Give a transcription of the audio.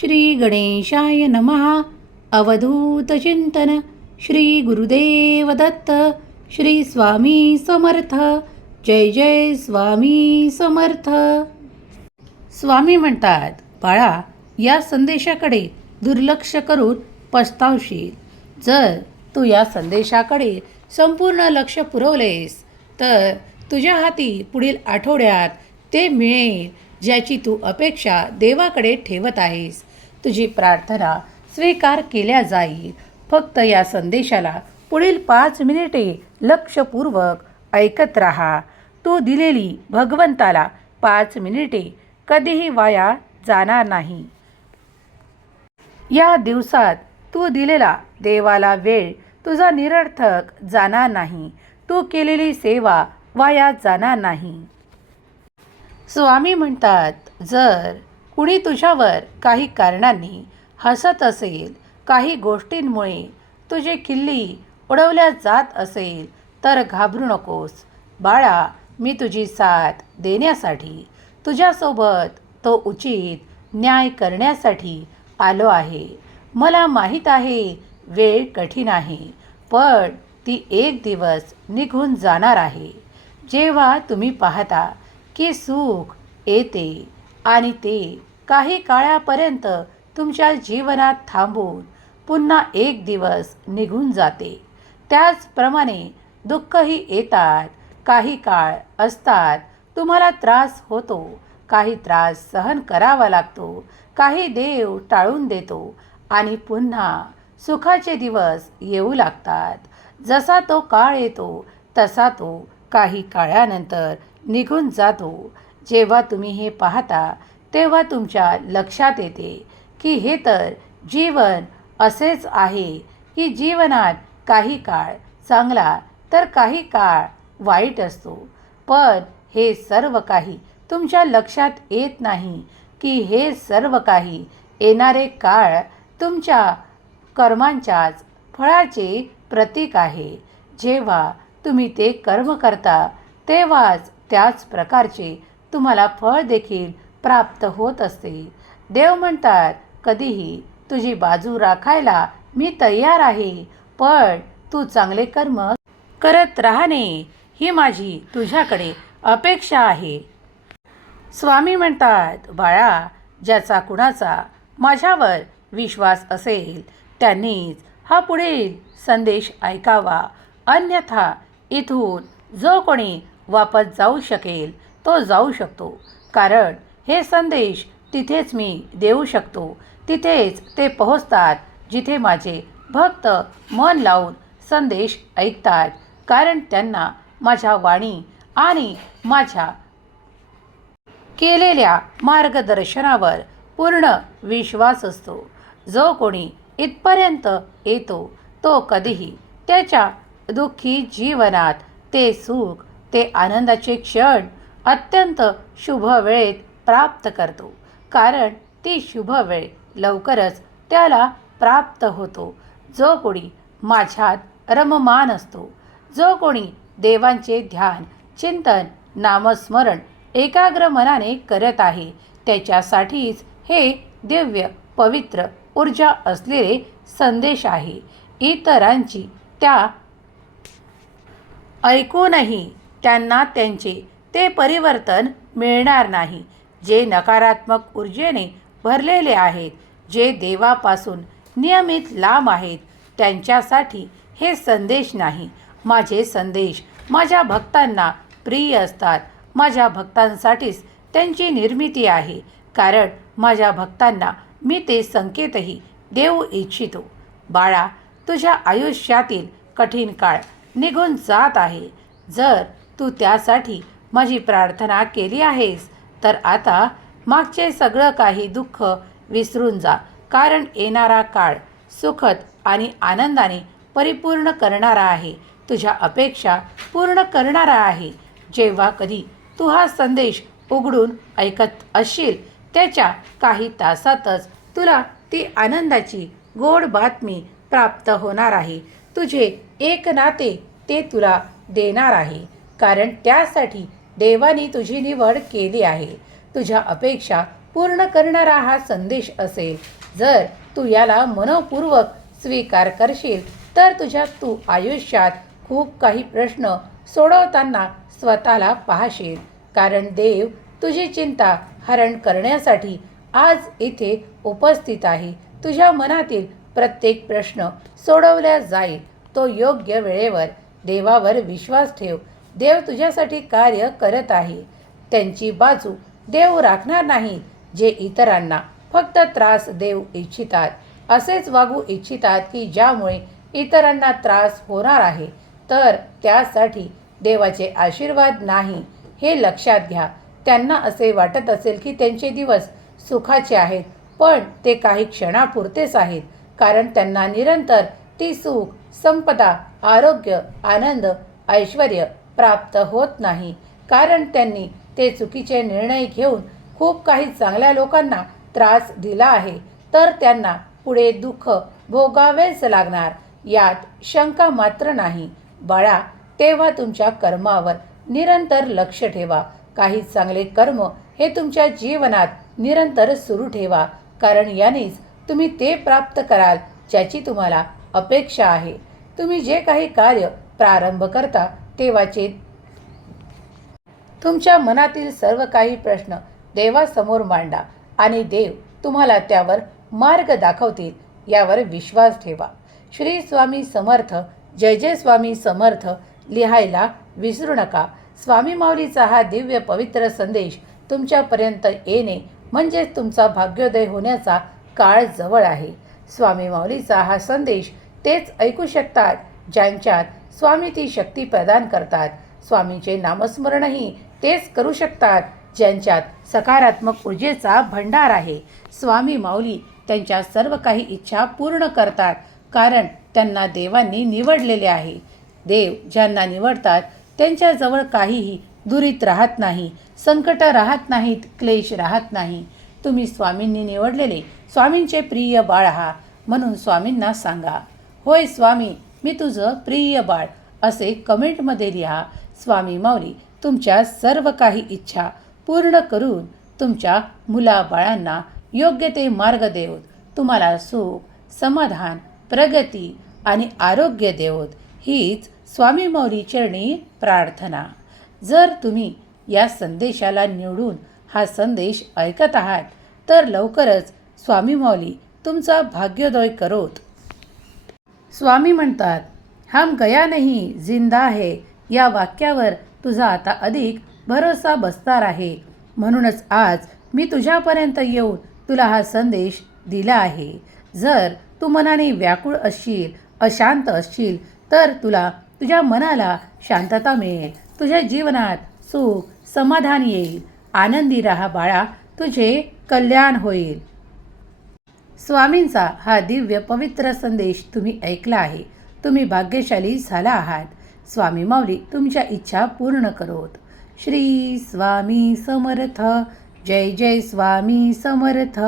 श्री गणेशाय नमः. अवधूत चिंतन. श्री गुरुदेव दत्त. श्री स्वामी समर्थ. जय जय स्वामी समर्थ. स्वामी म्हणतात बाळा या संदेशाकडे दुर्लक्ष करून पस्तावशील जर तू या संदेशाकडे संपूर्ण लक्ष पुरवलेस तर तुझ्या हाती पुढील आठवड्यात ते मिळेल ज्याची तू अपेक्षा देवाकडे ठेवत आहेस. तुझी प्रार्थना स्वीकार केल्या जाईल. फक्त या संदेशाला पुढील पाच मिनिटे लक्षपूर्वक ऐकत राहा. तू दिलेली भगवंताला पाच मिनिटे कधीही वाया जाणार नाही. या दिवसात तू दिलेला देवाला वेळ तुझा निरर्थक जाणार नाही. तू केलेली सेवा वाया जाणार नाही. स्वामी म्हणतात जर कुणी तुझ्यावर काही कारणांनी हसत असेल काही गोष्टींमुळे तुझे किल्ली उडवल्या जात असेल तर घाबरू नकोस. बाळा मी तुझी साथ देण्यासाठी तुझ्यासोबत तो उचित न्याय करण्यासाठी आलो आहे. मला माहीत आहे वेळ कठीण आहे पण ती एक दिवस निघून जाणार आहे. जेव्हा तुम्ही पाहता की सुख येते आणि ते काही काळापर्यंत तुमच्या जीवनात थांबून पुन्हा एक दिवस निघून जाते. त्याचप्रमाणे दुःखही येतात काही काळ असतात तुम्हाला त्रास होतो काही त्रास सहन करावा लागतो काही देव टाळून देतो आणि पुन्हा सुखाचे दिवस येऊ लागतात. जसा तो काळ येतो तसा तो काही काळानंतर निघून जातो. जेव्हा तुम्ही हे पाहता तेव्हा तुमच्या लक्षात येते की हे तर जीवन असेच आहे की जीवनात काही काळ चांगला तर काही काळ वाईट असतो. पण हे सर्व काही तुमच्या लक्षात येत नाही की हे सर्व काही येणारे काळ तुमच्या कर्मांच्याच फळाचे प्रतीक आहे. जेव्हा तुम्ही ते कर्म करता तेव्हाच त्याच प्रकारचे तुम्हाला फळ देखील प्राप्त होत असते. देव म्हणतात कधीही तुझी बाजू राखायला मी तयार आहे पण तू चांगले कर्म करत राहणे ही माझी तुझ्याकडे अपेक्षा आहे. स्वामी म्हणतात बाळा ज्याचा कुणाचा माझ्यावर विश्वास असेल त्यांनीच हा पुढील संदेश ऐकावा. अन्यथा इथून जो कोणी वापस जाऊ शकेल तो जाऊ शकतो. कारण हे संदेश तिथेच मी देऊ शकतो. तिथेच ते पोहोचतात जिथे माझे भक्त मन लावून संदेश ऐकतात. कारण त्यांना माझ्या वाणी आणि माझ्या केलेल्या मार्गदर्शनावर पूर्ण विश्वास असतो. जो कोणी इथपर्यंत येतो तो कधीही त्याच्या दुःखी जीवनात ते सुख ते आनंदाचे क्षण अत्यंत शुभ वेळेत प्राप्त करतो. कारण ती शुभ वेळ लवकरच त्याला प्राप्त होतो. जो कोणी माझ्यात रममान असतो जो कोणी देवांचे ध्यान चिंतन नामस्मरण एकाग्र मनाने करत आहे त्याच्यासाठीच हे दिव्य पवित्र ऊर्जा असलेले संदेश आहे. इतरांची त्या ऐकूनही त्यांना त्यांचे ते परिवर्तन मिळणार नाही. जे नकारात्मक ऊर्जेने भरलेले आहेत जे देवापासून नियमित लांब आहेत त्यांच्यासाठी हे संदेश नाही. माझे संदेश माझ्या भक्तांना प्रिय असतात. माझ्या भक्तांसाठीच त्यांची निर्मिती आहे. कारण माझ्या भक्तांना मी ते संकेतही देऊ इच्छितो. बाळा तुझ्या आयुष्यातील कठीण काळ निघून जात आहे. जर तू त्यासाठी माझी प्रार्थना केली आहेस. तर आता मागचे सगळं काही दुःख विसरून जा. कारण येणारा काळ सुखद आणि आनंदाने परिपूर्ण करणारा आहे. तुझ्या अपेक्षा पूर्ण करणारा आहे. जेव्हा कधी तू हा संदेश उघडून ऐकत असशील त्याच्या काही तासातच तुला ती आनंदाची गोड बातमी प्राप्त होणार आहे. तुझे एक नाते ते तुला देणार आहे. कारण त्यासाठी देवानी तुझी निवड केली आहे. तुझ्या अपेक्षा पूर्ण करणारा हा संदेश असेल. जर तू याला मनपूर्वक स्वीकार करशील तर तुझ्या तू आयुष्यात खूप काही प्रश्न सोडवताना स्वतःला पाहशील. कारण देव तुझी चिंता हरण करण्यासाठी आज इथे उपस्थित आहे. तुझ्या मनातील प्रत्येक प्रश्न सोडवल्या जाईल. तो योग्य वेळेवर देवावर विश्वास ठेव. देव तुझ्यासाठी कार्य करत आहे. त्यांची बाजू देव राखणार नाही जे इतरांना फक्त त्रास देऊ इच्छितात. असेच वागू इच्छितात की ज्यामुळे इतरांना त्रास होणार आहे. तर त्यासाठी देवाचे आशीर्वाद नाही हे लक्षात घ्या. त्यांना असे वाटत असेल की त्यांचे दिवस सुखाचे आहेत पण ते काही क्षणापुरतेच आहेत कारण त्यांना निरंतर ती सुख संपदा आरोग्य आनंद ऐश्वर प्राप्त होत नाही. कारण त्यांनी ते चुकीचे निर्णय घेऊन खूप काही चांगल्या लोकांना त्रास दिला आहे. तर त्यांना पुढे दुःख भोगावेच लागणार यात शंका मात्र नाही. बाळा तेव्हा तुमच्या कर्मावर निरंतर लक्ष ठेवा. काही चांगले कर्म हे तुमच्या जीवनात निरंतर सुरू ठेवा. कारण यानेच तुम्ही ते प्राप्त कराल ज्याची तुम्हाला अपेक्षा आहे. तुम्ही जे काही कार्य प्रारंभ करता तेव्हाचे. तुमच्या मनातील सर्व काही प्रश्न देवासमोर मांडा आणि देव तुम्हाला त्यावर मार्ग दाखवतील यावर विश्वास ठेवा. श्री स्वामी समर्थ जय जय स्वामी समर्थ लिहायला विसरू नका. स्वामी माऊलीचा हा दिव्य पवित्र संदेश तुमच्यापर्यंत येणे म्हणजेच तुमचा भाग्योदय होण्याचा काळ जवळ आहे. स्वामी माऊलीचा हा संदेश तेच ऐकू शकतात ज्यांच्यात स्वामी ती शक्ती प्रदान करतात. स्वामींचे नामस्मरणही तेच करू शकतात ज्यांच्यात सकारात्मक ऊर्जेचा भंडार आहे. स्वामी माऊली त्यांच्या सर्व काही इच्छा पूर्ण करतात कारण त्यांना देवांनी निवडलेले आहे. देव ज्यांना निवडतात त्यांच्याजवळ काहीही दुरीत राहत नाही संकट राहत नाहीत क्लेश राहत नाही. तुम्ही स्वामींनी निवडलेले स्वामींचे प्रिय बाळ आहात म्हणून स्वामींना सांगा. होय स्वामी मी तुझं प्रिय बाळ असे कमेंटमध्ये लिहा. स्वामी माऊली तुमच्या सर्व काही इच्छा पूर्ण करून तुमच्या मुलाबाळांना योग्य ते मार्ग देवत. तुम्हाला सुख समाधान प्रगती आणि आरोग्य देवत. हीच स्वामी माऊली चरणी प्रार्थना. जर तुम्ही या संदेशाला निवडून हा संदेश ऐकत आहात तर लवकरच स्वामी मौली तुमचा भाग्योदय करोत. स्वामी म्हणतात हम गया नाही जिंदा आहे या वाक्यावर तुझा आता अधिक भरोसा बसणार आहे. म्हणूनच आज मी तुझ्यापर्यंत येऊन तुला हा संदेश दिला आहे. जर तू मनाने व्याकुळ असशील अशांत असशील तर तुला तुझ्या मनाला शांतता मिळेल. तुझ्या जीवनात सुख समाधान येईल. आनंदी राहा बाळा तुझे कल्याण होईल. स्वामींचा हा दिव्य पवित्र संदेश तुम्ही ऐकला आहे. तुम्ही भाग्यशाली झाला आहात. स्वामी माऊली तुमच्या इच्छा पूर्ण करोत. श्री स्वामी समर्थ. जय जय स्वामी समर्थ.